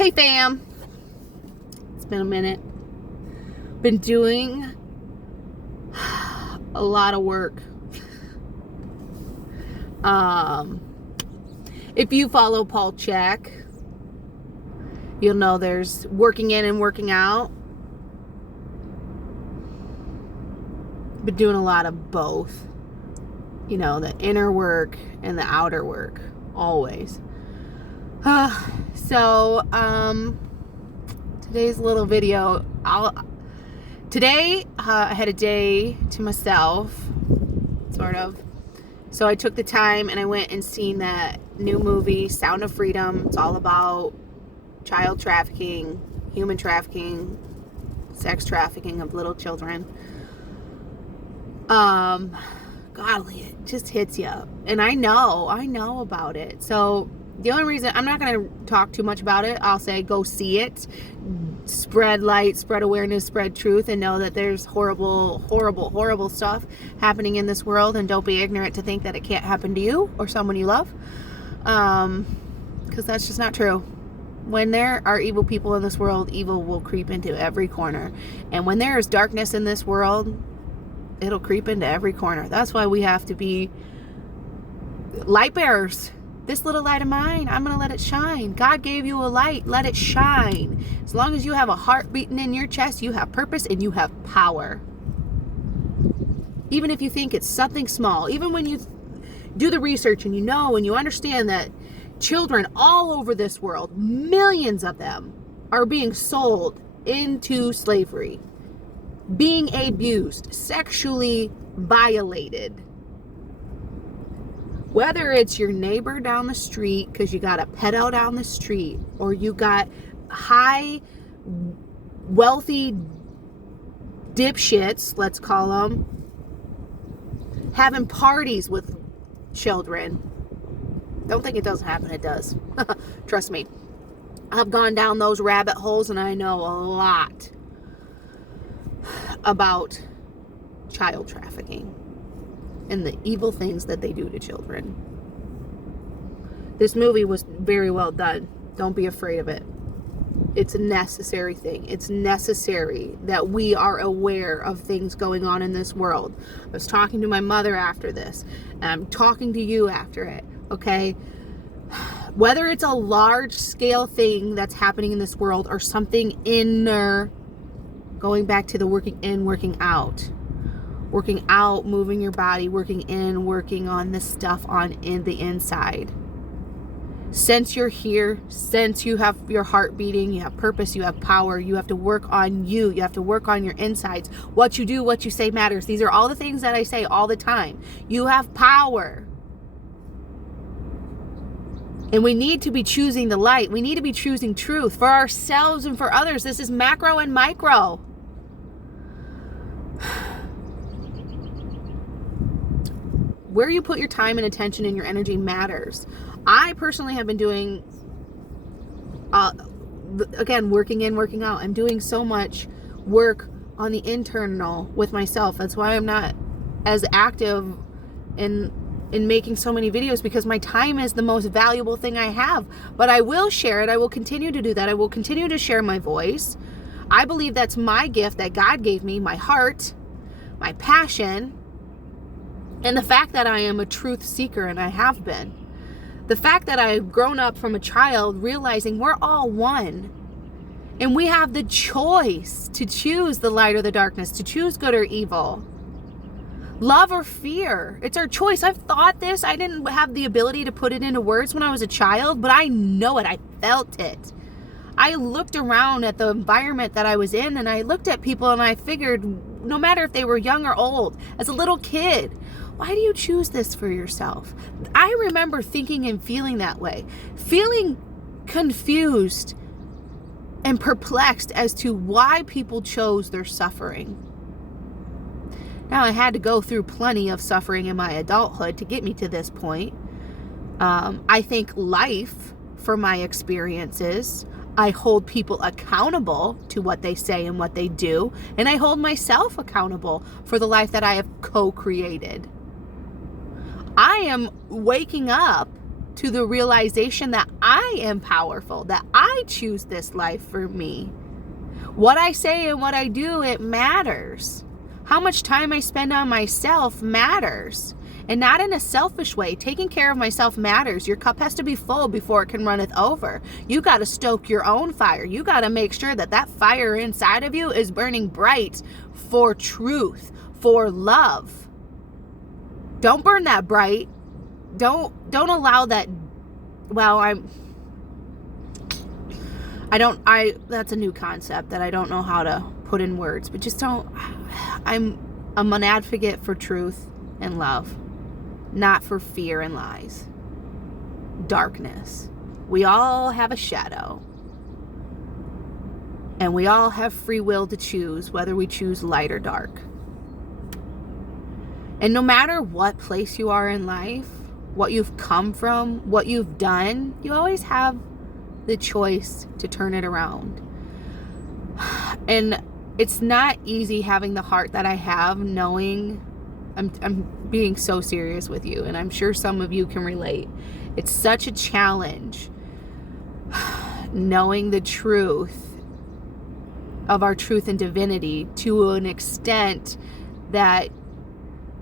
Hey fam, it's been a minute. Been doing a lot of work. If you follow Paul Check, you'll know there's working in and working out. Been doing a lot of both. You know, the inner work and the outer work, always. Today's little video, I had a day to myself, sort of. So I took the time and I went and seen that new movie, Sound of Freedom. It's all about child trafficking, human trafficking, sex trafficking of little children. Golly, it just hits you. And I know about it. So the only reason, I'm not going to talk too much about it. I'll say go see it. Spread light, spread awareness, spread truth, and know that there's horrible stuff happening in this world, and don't be ignorant to think that it can't happen to you or someone you love. Because that's just not true. When there are evil people in this world, evil will creep into every corner. And when there is darkness in this world, it'll creep into every corner. That's why we have to be light bearers. This little light of mine, I'm going to let it shine. God gave you a light. Let it shine. As long as you have a heart beating in your chest, you have purpose and you have power. Even if you think it's something small, even when you do the research and you know and you understand that children all over this world, millions of them, are being sold into slavery, being abused, sexually violated. Whether it's your neighbor down the street because you got a pedo down the street, or you got high, wealthy dipshits, let's call them, having parties with children. Don't think it doesn't happen. It does. Trust me. I've gone down those rabbit holes and I know a lot about child trafficking and the evil things that they do to children. This movie was very well done. Don't be afraid of it. It's a necessary thing. It's necessary that we are aware of things going on in this world. I was talking to my mother after this, and I'm talking to you after it, okay? Whether it's a large scale thing that's happening in this world or something inner, going back to the working in, working out, moving your body, working in, working on this stuff in the inside. Since you're here, since you have your heart beating, you have purpose, you have power, you have to work on you. You have to work on your insides. What you do, what you say matters. These are all the things that I say all the time. You have power. And we need to be choosing the light. We need to be choosing truth for ourselves and for others. This is macro and micro. Where you put your time and attention and your energy matters. I personally have been doing, again, working in, working out. I'm doing so much work on the internal with myself. That's why I'm not as active in making so many videos, because my time is the most valuable thing I have. But I will share it. I will continue to do that. I will continue to share my voice. I believe that's my gift that God gave me, my heart, my passion, and the fact that I am a truth seeker, and I have been. The fact that I've grown up from a child realizing we're all one. And we have the choice to choose the light or the darkness, to choose good or evil. Love or fear. It's our choice. I've thought this. I didn't have the ability to put it into words when I was a child, but I know it. I felt it. I looked around at the environment that I was in, and I looked at people, and I figured, no matter if they were young or old, as a little kid, why do you choose this for yourself? I remember thinking and feeling that way, feeling confused and perplexed as to why people chose their suffering. Now, I had to go through plenty of suffering in my adulthood to get me to this point. I thank life for my experiences. I hold people accountable to what they say and what they do, and I hold myself accountable for the life that I have co-created. I am waking up to the realization that I am powerful, that I choose this life for me. What I say and what I do, it matters. How much time I spend on myself matters. And not in a selfish way. Taking care of myself matters. Your cup has to be full before it can runneth over. You got to stoke your own fire. You got to make sure that that fire inside of you is burning bright for truth, for love. Don't burn that bright. Don't allow that. Well, that's a new concept that I don't know how to put in words, but just don't. I'm an advocate for truth and love, not for fear and lies. Darkness. We all have a shadow. And we all have free will to choose whether we choose light or dark. And no matter what place you are in life, what you've come from, what you've done, you always have the choice to turn it around. And it's not easy having the heart that I have, knowing I'm being so serious with you, and I'm sure some of you can relate. It's such a challenge knowing the truth of our truth and divinity to an extent that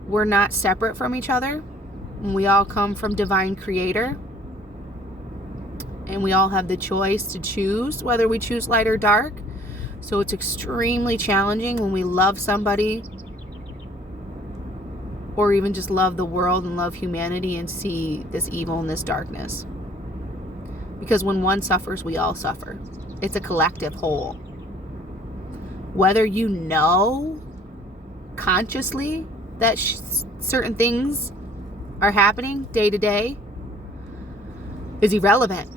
we're not separate from each other. We all come from divine creator, and we all have the choice to choose whether we choose light or dark. So it's extremely challenging when we love somebody, or even just love the world and love humanity, and see this evil and this darkness. Because when one suffers, we all suffer. It's a collective whole. Whether you know consciously that certain things are happening day to day is irrelevant,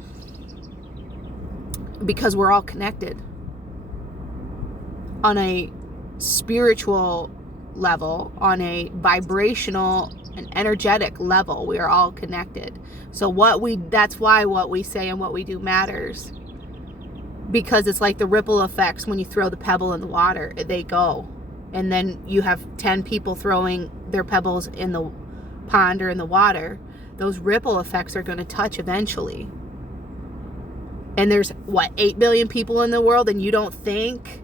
because we're all connected on a spiritual level, on a vibrational and energetic level. We are all connected. So that's why what we say and what we do matters, because it's like the ripple effects. When you throw the pebble in the water, they go, and then you have 10 people throwing their pebbles in the pond or in the water. Those ripple effects are going to touch eventually. And there's 8 billion people in the world, and you don't think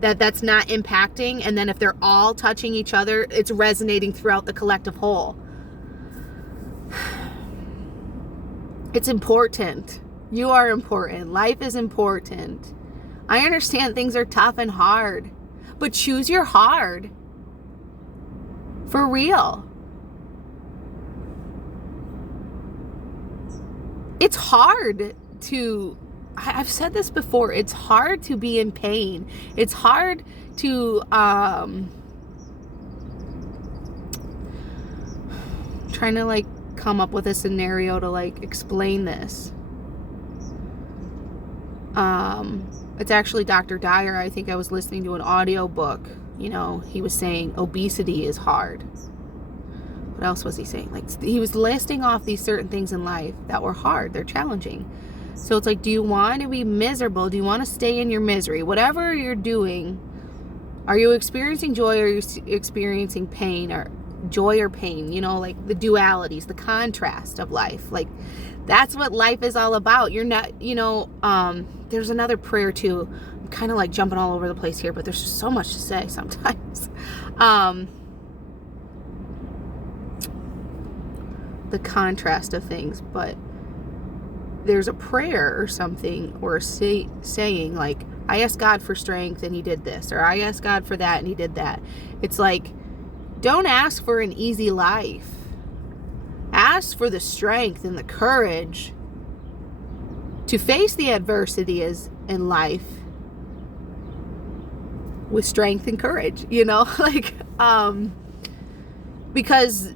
that that's not impacting? And then if they're all touching each other, it's resonating throughout the collective whole. It's important. You are important. Life is important. I understand things are tough and hard, but choose your hard. For real. It's hard to, I've said this before, it's hard to be in pain. It's hard to trying to come up with a scenario to explain this. It's actually Dr. Dyer. I think I was listening to an audio book. He was saying obesity is hard. What else was he saying? He was listing off these certain things in life that were hard. They're challenging. So it's do you want to be miserable? Do you want to stay in your misery? Whatever you're doing, are you experiencing joy, or are you experiencing pain, or joy or pain? The dualities, the contrast of life. That's what life is all about. You're not, there's another prayer too. I'm kind of jumping all over the place here, but there's just so much to say sometimes. The contrast of things, but there's a prayer or something, or a saying I asked God for strength and he did this, or I asked God for that and he did that. It's don't ask for an easy life. Ask for the strength and the courage to face the adversities in life with strength and courage, because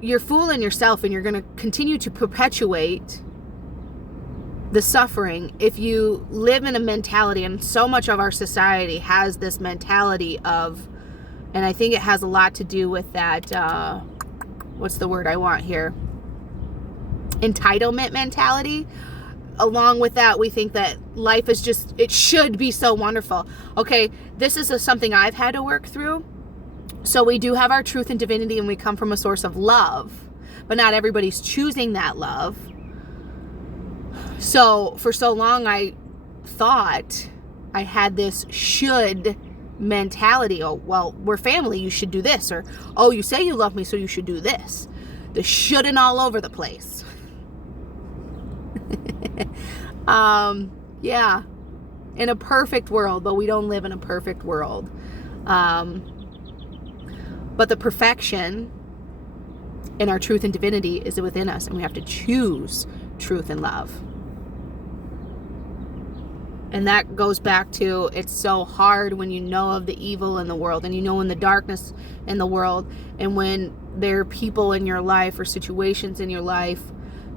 you're fooling yourself, and you're going to continue to perpetuate the suffering if you live in a mentality. And so much of our society has this mentality of, and I think it has a lot to do with that, what's the word I want here? Entitlement mentality. Along with that, we think that life is it should be so wonderful. Okay, this is something I've had to work through. So we do have our truth and divinity, and we come from a source of love, but not everybody's choosing that love. So for so long, I thought I had this should mentality. Oh, well, we're family, you should do this. Or, oh, you say you love me, so you should do this. The shouldn't all over the place. Yeah, in a perfect world, but we don't live in a perfect world. But the perfection in our truth and divinity is within us, and we have to choose truth and love. And that goes back to, it's so hard when you know of the evil in the world, and you know in the darkness in the world, and when there are people in your life or situations in your life,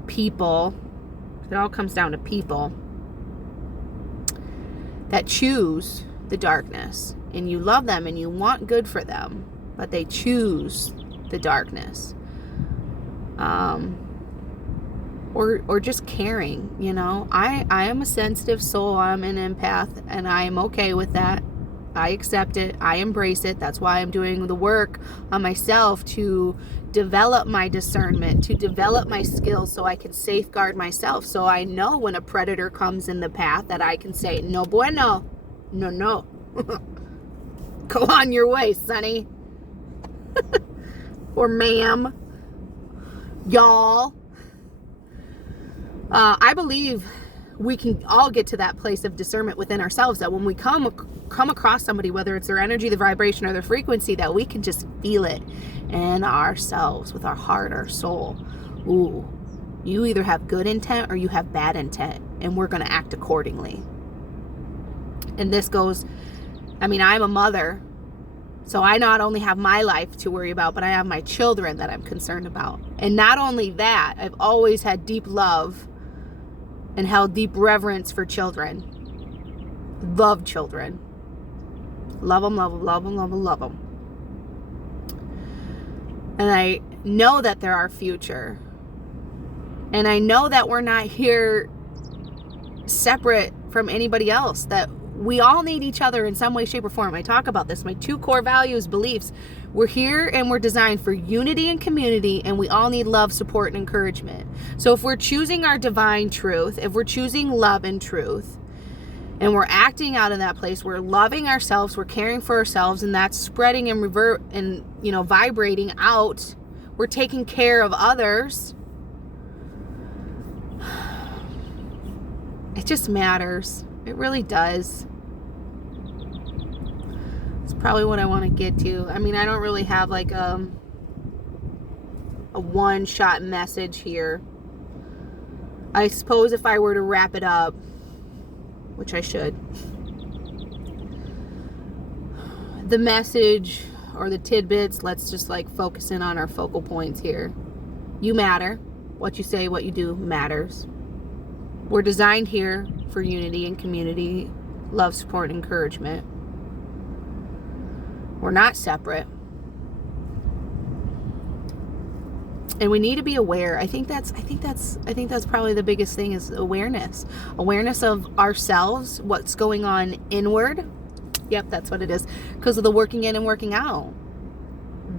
people, it all comes down to people, that choose the darkness, and you love them and you want good for them, but they choose the darkness. Or just caring, you know. I am a sensitive soul. I'm an empath, and I am okay with that. I accept it. I embrace it. That's why I'm doing the work on myself to develop my discernment, to develop my skills so I can safeguard myself. So I know when a predator comes in the path that I can say, no bueno, no. Go on your way, sonny. Or ma'am. Y'all. I believe we can all get to that place of discernment within ourselves, that when we come across somebody, whether it's their energy, their vibration, or their frequency, that we can just feel it in ourselves with our heart, our soul. Ooh, you either have good intent or you have bad intent, and we're going to act accordingly. And this goes, I mean, I'm a mother, so I not only have my life to worry about, but I have my children that I'm concerned about. And not only that, I've always had deep love and held deep reverence for children. Love children. Love them, love them, love them, love them, love them. And I know that they're our future. And I know that we're not here separate from anybody else, that we all need each other in some way, shape, or form. I talk about this, my 2 core values, beliefs. We're here and we're designed for unity and community, and we all need love, support, and encouragement. So if we're choosing our divine truth, if we're choosing love and truth, and we're acting out of that place, we're loving ourselves, we're caring for ourselves, and that's spreading and vibrating out. We're taking care of others. It just matters. It really does. It's probably what I want to get to. I mean, I don't really have like a one-shot message here. I suppose if I were to wrap it up, which I should, the message or the tidbits, let's just like focus in on our focal points here. You matter. What you say, what you do matters. We're designed here for unity and community, love, support, and encouragement. We're not separate. And we need to be aware. I think that's probably the biggest thing, is awareness. Awareness of ourselves, what's going on inward. Yep, that's what it is. Because of the working in and working out.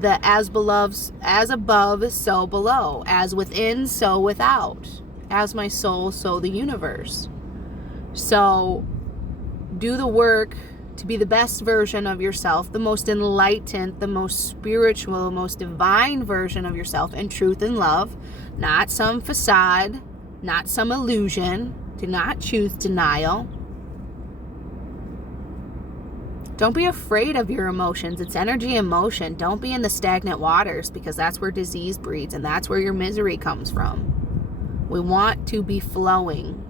The as above, so below. As within, so without. As my soul, so the universe. So do the work to be the best version of yourself, the most enlightened, the most spiritual, most divine version of yourself in truth and love, not some facade, not some illusion. Do not choose denial. Don't be afraid of your emotions. It's energy and motion. Don't be in the stagnant waters, because that's where disease breeds and that's where your misery comes from. We want to be flowing.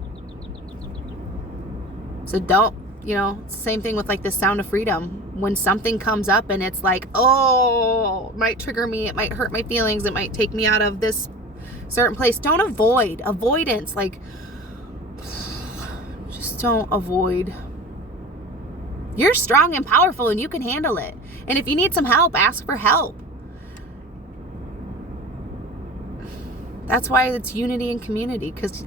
So don't, it's the same thing with like the sound of freedom. When something comes up and it's like, oh, it might trigger me, it might hurt my feelings, it might take me out of this certain place. Don't avoid. Avoidance, like, just don't avoid. You're strong and powerful and you can handle it. And if you need some help, ask for help. That's why it's unity and community, because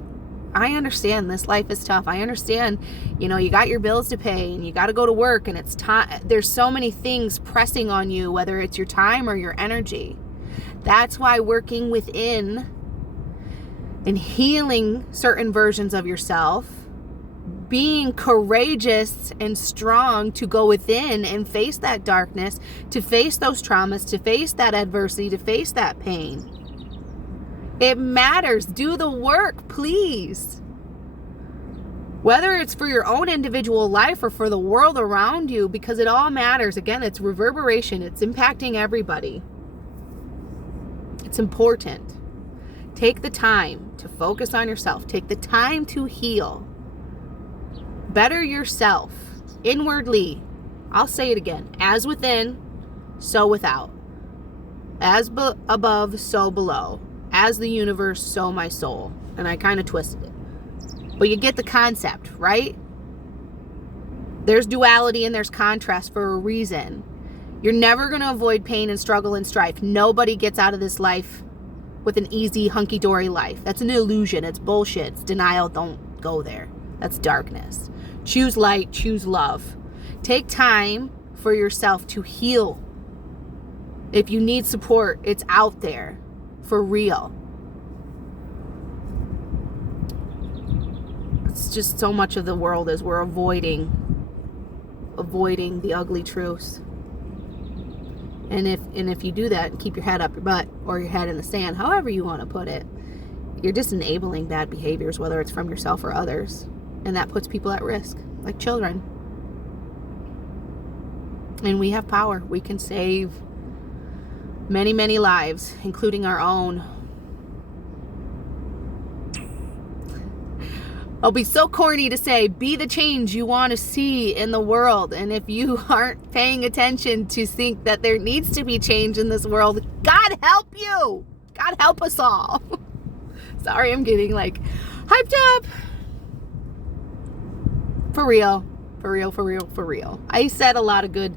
I understand this life is tough. I understand, you got your bills to pay and you got to go to work, and it's time. There's so many things pressing on you, whether it's your time or your energy. That's why working within and healing certain versions of yourself, being courageous and strong to go within and face that darkness, to face those traumas, to face that adversity, to face that pain. It matters. Do the work, please. Whether it's for your own individual life or for the world around you, because it all matters. Again, it's reverberation. It's impacting everybody. It's important. Take the time to focus on yourself. Take the time to heal. Better yourself inwardly. I'll say it again. As within, so without. As above, so below. As the universe, so my soul. And I kind of twisted it. But you get the concept, right? There's duality and there's contrast for a reason. You're never going to avoid pain and struggle and strife. Nobody gets out of this life with an easy, hunky-dory life. That's an illusion. It's bullshit. It's denial. Don't go there. That's darkness. Choose light. Choose love. Take time for yourself to heal. If you need support, it's out there. For real. It's just so much of the world is we're avoiding the ugly truths. And if you do that and keep your head up your butt or your head in the sand, however you want to put it, you're just enabling bad behaviors, whether it's from yourself or others. And that puts people at risk, like children. And we have power. We can save many, many lives, including our own. I'll be so corny to say, be the change you want to see in the world. And if you aren't paying attention to think that there needs to be change in this world, God help you. God help us all. Sorry, I'm getting like hyped up. For real. For real, for real, for real. I said a lot of good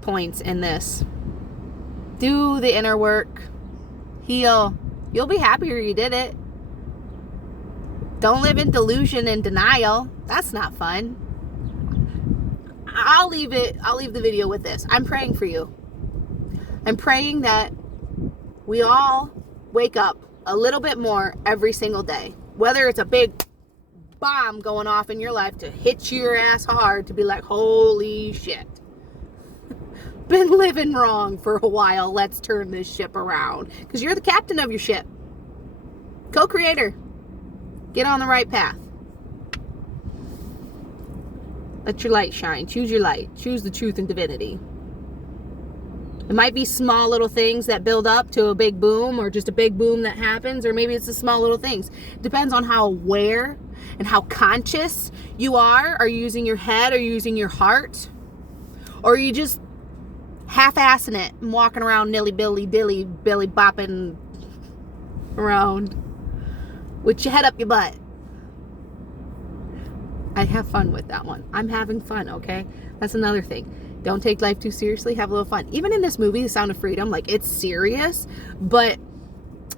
points in this. Do the inner work. Heal. You'll be happier you did it. Don't live in delusion and denial. That's not fun. I'll leave the video with this. I'm praying for you. I'm praying that we all wake up a little bit more every single day. Whether it's a big bomb going off in your life to hit your ass hard to be like, holy shit. Been living wrong for a while. Let's turn this ship around. Because you're the captain of your ship. Co-creator. Get on the right path. Let your light shine. Choose your light. Choose the truth and divinity. It might be small little things that build up to a big boom, or just a big boom that happens, or maybe it's the small little things. It depends on how aware and how conscious you are. Are you using your head? Are you using your heart? Or are you just half-assing it and walking around nilly-billy, dilly-billy bopping around with your head up your butt? I have fun with that one. I'm having fun, okay? That's another thing. Don't take life too seriously. Have a little fun. Even in this movie, The Sound of Freedom, like, it's serious, but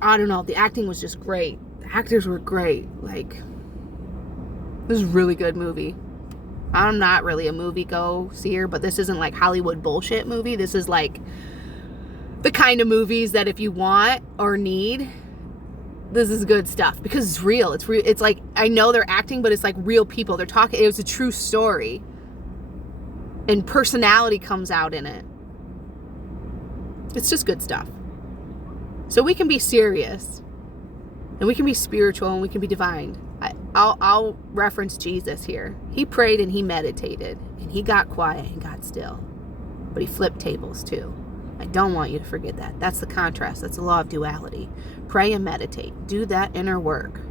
I don't know. The acting was just great. The actors were great. Like, this is a really good movie. I'm not really a movie go-seer, but this isn't like Hollywood bullshit movie. This is like the kind of movies that if you want or need, this is good stuff because it's real. It's real. It's like, I know they're acting, but it's like real people. They're talking. It was a true story. And personality comes out in it. It's just good stuff. So we can be serious. And we can be spiritual and we can be divine. I'll reference Jesus here. He prayed and he meditated. And he got quiet and got still. But he flipped tables too. I don't want you to forget that. That's the contrast. That's the law of duality. Pray and meditate. Do that inner work.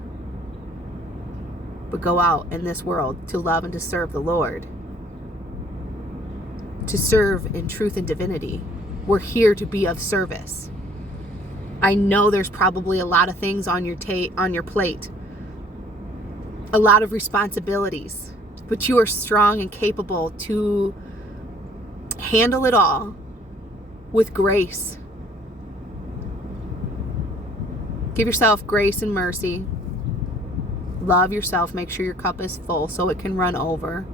But go out in this world to love and to serve the Lord. To serve in truth and divinity. We're here to be of service. I know there's probably a lot of things on your plate. A lot of responsibilities. But you are strong and capable to handle it all with grace. Give yourself grace and mercy. Love yourself. Make sure your cup is full so it can run over.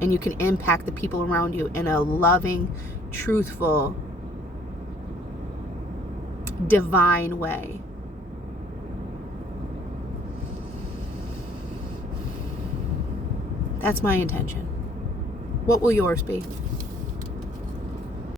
And you can impact the people around you in a loving, truthful, divine way. That's my intention. What will yours be?